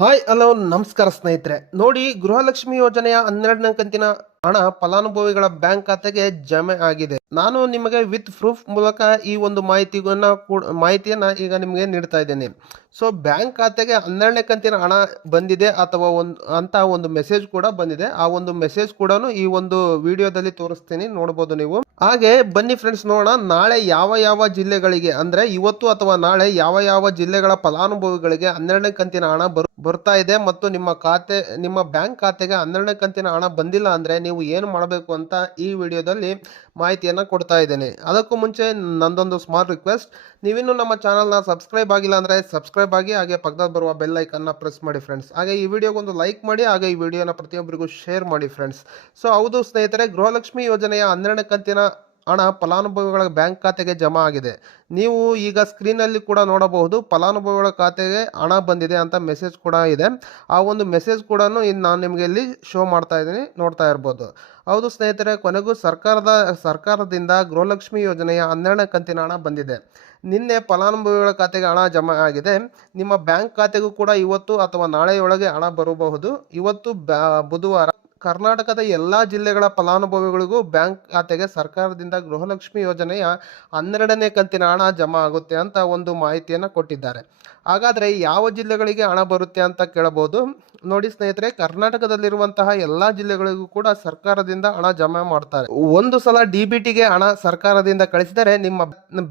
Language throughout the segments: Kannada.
ಹಾಯ್ ಹಲೋ ನಮಸ್ಕಾರ ಸ್ನೇಹಿತರೆ. ನೋಡಿ ಗೃಹಲಕ್ಷ್ಮಿ ಯೋಜನೆಯ ಹನ್ನೆರಡನೇ ಕಂತಿನ ಹಣ ಫಲಾನುಭವಿಗಳ ಬ್ಯಾಂಕ್ ಖಾತೆಗೆ ಜಮೆ ಆಗಿದೆ. ನಾನು ನಿಮಗೆ ವಿತ್ ಪ್ರೂಫ್ ಮೂಲಕ ಈ ಒಂದು ಮಾಹಿತಿಗನ್ನ ಮಾಹಿತಿಯನ್ನ ಈಗ ನಿಮಗೆ ನೀಡ್ತಾ ಇದ್ದೇನೆ. ಸೊ ಬ್ಯಾಂಕ್ ಖಾತೆಗೆ ಹನ್ನೆರಡನೇ ಕಂತಿನ ಹಣ ಬಂದಿದೆ ಅಥವಾ ಒಂದು ಅಂತ ಒಂದು ಮೆಸೇಜ್ ಕೂಡ ಬಂದಿದೆ. ಆ ಒಂದು ಮೆಸೇಜ್ ಕೂಡ ಈ ಒಂದು ವಿಡಿಯೋದಲ್ಲಿ ತೋರಿಸ್ತೀನಿ ನೋಡಬಹುದು ನೀವು. ಹಾಗೆ ಬನ್ನಿ ಫ್ರೆಂಡ್ಸ್ ನೋಡೋಣ ನಾಳೆ ಯಾವ ಯಾವ ಜಿಲ್ಲೆಗಳಿಗೆ ಅಂದ್ರೆ ಇವತ್ತು ಅಥವಾ ನಾಳೆ ಯಾವ ಯಾವ ಜಿಲ್ಲೆಗಳ ಫಲಾನುಭವಿಗಳಿಗೆ ಹನ್ನೆರಡನೇ ಕಂತಿನ ಹಣ ಬರು ಬರ್ತಾ ಇದೆ ಮತ್ತು ನಿಮ್ಮ ಖಾತೆ ನಿಮ್ಮ ಬ್ಯಾಂಕ್ ಖಾತೆಗೆ ಹನ್ನೆರಡನೇ ಕಂತಿನ ಹಣ ಬಂದಿಲ್ಲ ಅಂದ್ರೆ ನೀವು ಏನು ಮಾಡಬೇಕು ಅಂತ ಈ ವಿಡಿಯೋದಲ್ಲಿ ಮಾಹಿತಿಯನ್ನು ಕೊಡ್ತಾ ಇದ್ದೇನೆ. ಅದಕ್ಕೂ ಮುಂಚೆ ನಂದೊಂದು ಸ್ಮಾಲ್ ರಿಕ್ವೆಸ್ಟ್ ನೀವಿನ್ನು ನಮ್ಮ ಚಾನಲ್ನ ಸಬ್ಸ್ಕ್ರೈಬ್ ಆಗಿಲ್ಲ ಅಂದರೆ ಸಬ್ಸ್ಕ್ರೈಬ್ ಆಗಿ ಹಾಗೆ ಪಕ್ಕದಲ್ಲಿ ಬರುವ ಬೆಲ್ ಐಕನ್ನ ಪ್ರೆಸ್ ಮಾಡಿ ಫ್ರೆಂಡ್ಸ್ ಹಾಗೆ ಈ ವಿಡಿಯೋಗೊಂದು ಲೈಕ್ ಮಾಡಿ, ಹಾಗೆ ಈ ವಿಡಿಯೋನ ಪ್ರತಿಯೊಬ್ಬರಿಗೂ ಶೇರ್ ಮಾಡಿ ಫ್ರೆಂಡ್ಸ್ ಸೊ ಹೌದು ಸ್ನೇಹಿತರೆ, ಗೃಹಲಕ್ಷ್ಮಿ ಯೋಜನೆಯ ಹನ್ನೆರಡನೇ ಕಂತಿನ ಹಣ ಫಲಾನುಭವಿಗಳ ಬ್ಯಾಂಕ್ ಖಾತೆಗೆ ಜಮಾ ಆಗಿದೆ. ನೀವು ಈಗ ಸ್ಕ್ರೀನಲ್ಲಿ ಕೂಡ ನೋಡಬಹುದು, ಫಲಾನುಭವಿಗಳ ಖಾತೆಗೆ ಹಣ ಬಂದಿದೆ ಅಂತ ಮೆಸೇಜ್ ಕೂಡ ಇದೆ. ಆ ಒಂದು ಮೆಸೇಜ್ ಕೂಡ ಇನ್ನು ನಾನು ನಿಮಗೆ ಇಲ್ಲಿ ಶೋ ಮಾಡ್ತಾ ಇದ್ದೀನಿ, ನೋಡ್ತಾ ಇರ್ಬೋದು. ಹೌದು ಸ್ನೇಹಿತರೆ, ಕೊನೆಗೂ ಸರ್ಕಾರದ, ಸರ್ಕಾರದಿಂದ ಗೃಹಲಕ್ಷ್ಮಿ ಯೋಜನೆಯ ಹನ್ನೆರಡನೇ ಕಂತಿನ ಹಣ ಬಂದಿದೆ. ನಿನ್ನೆ ಫಲಾನುಭವಿಗಳ ಖಾತೆಗೆ ಹಣ ಜಮಾ ಆಗಿದೆ. ನಿಮ್ಮ ಬ್ಯಾಂಕ್ ಖಾತೆಗೂ ಕೂಡ ಇವತ್ತು ಅಥವಾ ನಾಳೆಯೊಳಗೆ ಹಣ ಬರಬಹುದು. ಇವತ್ತು ಬುಧವಾರ ಕರ್ನಾಟಕದ ಎಲ್ಲ ಜಿಲ್ಲೆಗಳ ಫಲಾನುಭವಿಗಳಿಗೂ ಬ್ಯಾಂಕ್ ಖಾತೆಗೆ ಸರ್ಕಾರದಿಂದ ಗೃಹಲಕ್ಷ್ಮಿ ಯೋಜನೆಯ ಹನ್ನೆರಡನೇ ಕಂತಿನ ಹಣ ಜಮಾ ಆಗುತ್ತೆ ಅಂತ ಒಂದು ಮಾಹಿತಿಯನ್ನು ಕೊಟ್ಟಿದ್ದಾರೆ. ಹಾಗಾದರೆ ಯಾವ ಜಿಲ್ಲೆಗಳಿಗೆ ಹಣ ಬರುತ್ತೆ ಅಂತ ಕೇಳಬಹುದು. ನೋಡಿ ಸ್ನೇಹಿತರೆ, ಕರ್ನಾಟಕದಲ್ಲಿರುವಂತಹ ಎಲ್ಲಾ ಜಿಲ್ಲೆಗಳಿಗೂ ಕೂಡ ಸರ್ಕಾರದಿಂದ ಹಣ ಜಮಾ ಮಾಡ್ತಾರೆ. ಒಂದು ಸಲ ಡಿಬಿಟಿಗೆ ಹಣ ಸರ್ಕಾರದಿಂದ ಕಳಿಸಿದರೆ ನಿಮ್ಮ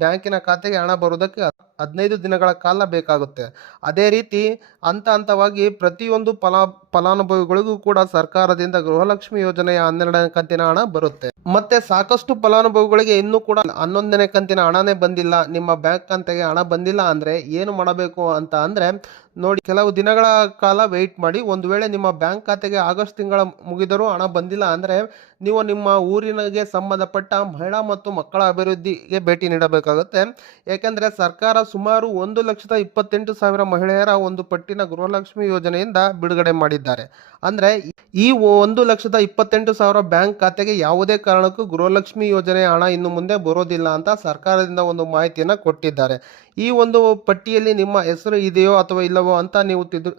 ಬ್ಯಾಂಕಿನ ಖಾತೆಗೆ ಹಣ ಬರುವುದಕ್ಕೆ ಹದಿನೈದು ದಿನಗಳ ಕಾಲ ಬೇಕಾಗುತ್ತೆ. ಅದೇ ರೀತಿ ಹಂತ ಹಂತವಾಗಿ ಪ್ರತಿಯೊಂದು ಫಲ, ಫಲಾನುಭವಿಗಳಿಗೂ ಕೂಡ ಸರ್ಕಾರದಿಂದ ಗೃಹಲಕ್ಷ್ಮಿ ಯೋಜನೆಯ ಹನ್ನೆರಡನೇ ಕಂತಿನ ಹಣ ಬರುತ್ತೆ. ಮತ್ತೆ ಸಾಕಷ್ಟು ಫಲಾನುಭವಿಗಳಿಗೆ ಇನ್ನೂ ಕೂಡ ಹನ್ನೊಂದನೇ ಕಂತಿನ ಹಣನೇ ಬಂದಿಲ್ಲ. ನಿಮ್ಮ ಬ್ಯಾಂಕ್ ಖಾತೆಗೆ ಹಣ ಬಂದಿಲ್ಲ ಅಂದ್ರೆ ಏನು ಮಾಡಬೇಕು ಅಂತ ಅಂದ್ರೆ ನೋಡಿ, ಕೆಲವು ದಿನಗಳ ಕಾಲ ವೆಯ್ಟ್ ಮಾಡಿ. ಒಂದು ವೇಳೆ ನಿಮ್ಮ ಬ್ಯಾಂಕ್ ಖಾತೆಗೆ ಆಗಸ್ಟ್ ತಿಂಗಳ ಮುಗಿದರೂ ಹಣ ಬಂದಿಲ್ಲ ಅಂದರೆ ನೀವು ನಿಮ್ಮ ಊರಿನಗೆ ಸಂಬಂಧಪಟ್ಟ ಮಹಿಳಾ ಮತ್ತು ಮಕ್ಕಳ ಅಭಿವೃದ್ಧಿಗೆ ಭೇಟಿ ನೀಡಬೇಕಾಗುತ್ತೆ. ಏಕೆಂದರೆ ಸರ್ಕಾರ ಸುಮಾರು ಒಂದು ಲಕ್ಷದ ಇಪ್ಪತ್ತೆಂಟು ಸಾವಿರ ಮಹಿಳೆಯರ ಒಂದು ಪಟ್ಟಿನ ಗೃಹಲಕ್ಷ್ಮಿ ಯೋಜನೆಯಿಂದ ಬಿಡುಗಡೆ ಮಾಡಿದ್ದಾರೆ. ಅಂದರೆ ಈ ಒಂದು ಲಕ್ಷದ ಇಪ್ಪತ್ತೆಂಟು ಸಾವಿರ ಬ್ಯಾಂಕ್ ಖಾತೆಗೆ ಯಾವುದೇ ಕಾರಣಕ್ಕೂ ಗೃಹಲಕ್ಷ್ಮಿ ಯೋಜನೆ ಹಣ ಇನ್ನು ಮುಂದೆ ಬರೋದಿಲ್ಲ ಅಂತ ಸರ್ಕಾರದಿಂದ ಒಂದು ಮಾಹಿತಿಯನ್ನು ಕೊಟ್ಟಿದ್ದಾರೆ. ಈ ಒಂದು ಪಟ್ಟಿಯಲ್ಲಿ ನಿಮ್ಮ ಹೆಸರು ಇದೆಯೋ ಅಥವಾ ಅಂತ ನೀವು ತಿದು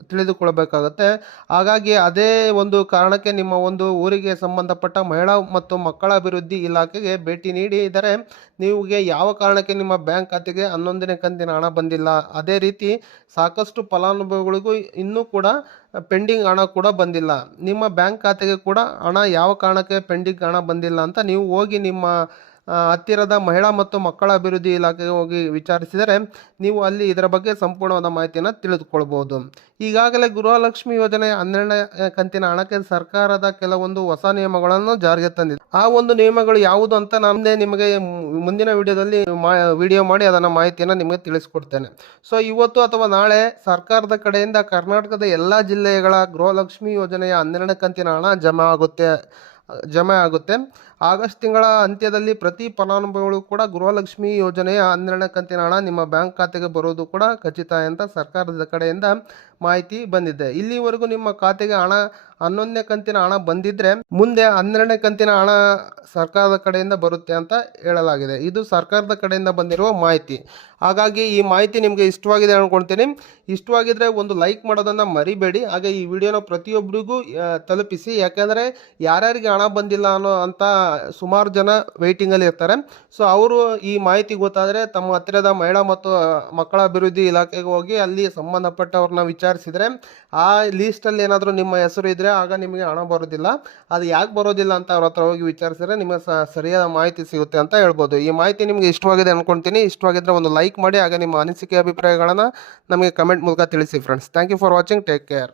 ಹಾಗಾಗಿ ಅದೇ ಒಂದು ಕಾರಣಕ್ಕೆ ನಿಮ್ಮ ಒಂದು ಊರಿಗೆ ಸಂಬಂಧಪಟ್ಟ ಮಹಿಳಾ ಮತ್ತು ಮಕ್ಕಳ ಅಭಿವೃದ್ಧಿ ಇಲಾಖೆಗೆ ಭೇಟಿ ನೀಡಿದರೆ ನಿಮಗೆ ಯಾವ ಕಾರಣಕ್ಕೆ ನಿಮ್ಮ ಬ್ಯಾಂಕ್ ಖಾತೆಗೆ ಹನ್ನೊಂದನೇ ಕಂತಿನ ಹಣ ಬಂದಿಲ್ಲ? ಅದೇ ರೀತಿ ಸಾಕಷ್ಟು ಫಲಾನುಭವಿಗಳಿಗೂ ಇನ್ನೂ ಕೂಡ ಪೆಂಡಿಂಗ್ ಹಣ ಕೂಡ ಬಂದಿಲ್ಲ. ನಿಮ್ಮ ಬ್ಯಾಂಕ್ ಖಾತೆಗೆ ಕೂಡ ಹಣ ಯಾವ ಕಾರಣಕ್ಕೆ ಪೆಂಡಿಂಗ್ ಹಣ ಬಂದಿಲ್ಲ ಅಂತ ನೀವು ಹೋಗಿ ನಿಮ್ಮ ಹತ್ತಿರದ ಮಹಿಳಾ ಮತ್ತು ಮಕ್ಕಳ ಅಭಿವೃದ್ಧಿ ಇಲಾಖೆಗೆ ಹೋಗಿ ವಿಚಾರಿಸಿದರೆ ನೀವು ಅಲ್ಲಿ ಇದರ ಬಗ್ಗೆ ಸಂಪೂರ್ಣವಾದ ಮಾಹಿತಿಯನ್ನು ತಿಳಿದುಕೊಳ್ಬೋದು. ಈಗಾಗಲೇ ಗೃಹಲಕ್ಷ್ಮಿ ಯೋಜನೆ ಹನ್ನೆರಡನೇ ಕಂತಿನ ಹಣಕ್ಕೆ ಸರ್ಕಾರದ ಕೆಲವೊಂದು ಹೊಸ ನಿಯಮಗಳನ್ನು ಜಾರಿಗೆ ತಂದಿದೆ. ಆ ಒಂದು ನಿಯಮಗಳು ಯಾವುದು ಅಂತ ನಾನೇ ನಿಮಗೆ ಮುಂದಿನ ವಿಡಿಯೋದಲ್ಲಿ ವಿಡಿಯೋ ಮಾಡಿ ಅದನ್ನು ಮಾಹಿತಿಯನ್ನು ನಿಮಗೆ ತಿಳಿಸ್ಕೊಡ್ತೇನೆ. ಸೊ, ಇವತ್ತು ಅಥವಾ ನಾಳೆ ಸರ್ಕಾರದ ಕಡೆಯಿಂದ ಕರ್ನಾಟಕದ ಎಲ್ಲ ಜಿಲ್ಲೆಗಳ ಗೃಹಲಕ್ಷ್ಮಿ ಯೋಜನೆಯ ಹನ್ನೆರಡನೇ ಕಂತಿನ ಹಣ ಜಮಾ ಆಗುತ್ತೆ. ಜಮೆ ಆಗುತ್ತೆ. ಆಗಸ್ಟ್ ತಿಂಗಳ ಅಂತ್ಯದಲ್ಲಿ ಪ್ರತಿ ಫಲಾನುಭವಿಗಳು ಕೂಡ ಗೃಹಲಕ್ಷ್ಮಿ ಯೋಜನೆಯ ಹನ್ನೆರಡನೇ ಕಂತಿನ ಹಣ ನಿಮ್ಮ ಬ್ಯಾಂಕ್ ಖಾತೆಗೆ ಬರೋದು ಕೂಡ ಖಚಿತ ಅಂತ ಸರ್ಕಾರದ ಕಡೆಯಿಂದ ಮಾಹಿತಿ ಬಂದಿದೆ. ಇಲ್ಲಿವರೆಗೂ ನಿಮ್ಮ ಖಾತೆಗೆ ಹಣ ಹನ್ನೊಂದನೇ ಕಂತಿನ ಹಣ ಬಂದಿದ್ರೆ ಮುಂದೆ ಹನ್ನೆರಡನೇ ಕಂತಿನ ಹಣ ಸರ್ಕಾರದ ಕಡೆಯಿಂದ ಬರುತ್ತೆ ಅಂತ ಹೇಳಲಾಗಿದೆ. ಇದು ಸರ್ಕಾರದ ಕಡೆಯಿಂದ ಬಂದಿರುವ ಮಾಹಿತಿ. ಹಾಗಾಗಿ ಈ ಮಾಹಿತಿ ನಿಮಗೆ ಇಷ್ಟವಾಗಿದೆ ಅನ್ಕೊಳ್ತೀನಿ. ಇಷ್ಟವಾಗಿದ್ರೆ ಒಂದು ಲೈಕ್ ಮಾಡೋದನ್ನು ಮರಿಬೇಡಿ. ಹಾಗೆ ಈ ವಿಡಿಯೋನ ಪ್ರತಿಯೊಬ್ಬರಿಗೂ ತಲುಪಿಸಿ. ಯಾಕೆಂದರೆ ಯಾರ್ಯಾರಿಗೆ ಹಣ ಬಂದಿಲ್ಲ ಅನ್ನೋ ಅಂತ ಸುಮಾರು ಜನ ವೆಯ್ಟಿಂಗಲ್ಲಿ ಇರ್ತಾರೆ. ಸೊ ಅವರು ಈ ಮಾಹಿತಿ ಗೊತ್ತಾದರೆ ತಮ್ಮ ಹತ್ತಿರದ ಮಹಿಳಾ ಮತ್ತು ಮಕ್ಕಳ ಅಭಿವೃದ್ಧಿ ಇಲಾಖೆಗೆ ಹೋಗಿ ಅಲ್ಲಿ ಸಂಬಂಧಪಟ್ಟವ್ರನ್ನ ವಿಚಾರಿಸಿದರೆ, ಆ ಲೀಸ್ಟಲ್ಲಿ ಏನಾದರೂ ನಿಮ್ಮ ಹೆಸರು ಇದ್ದರೆ ಆಗ ನಿಮಗೆ ಹಣ ಬರೋದಿಲ್ಲ. ಅದು ಯಾಕೆ ಬರೋದಿಲ್ಲ ಅಂತ ಅವ್ರ ಹತ್ರ ಹೋಗಿ ವಿಚಾರಿಸಿದ್ರೆ ನಿಮಗೆ ಸರಿಯಾದ ಮಾಹಿತಿ ಸಿಗುತ್ತೆ ಅಂತ ಹೇಳ್ಬೋದು. ಈ ಮಾಹಿತಿ ನಿಮಗೆ ಇಷ್ಟವಾಗಿದೆ ಅಂದ್ಕೊಳ್ತೀನಿ ಇಷ್ಟವಾಗಿದ್ದರೆ ಒಂದು ಲೈಕ್ ಮಾಡಿ ಆಗ ನಿಮ್ಮ ಅನಿಸಿಕೆ ಅಭಿಪ್ರಾಯಗಳನ್ನು ನಮಗೆ ಕಮೆಂಟ್ ಮೂಲಕ ತಿಳಿಸಿ friends thank you for watching take care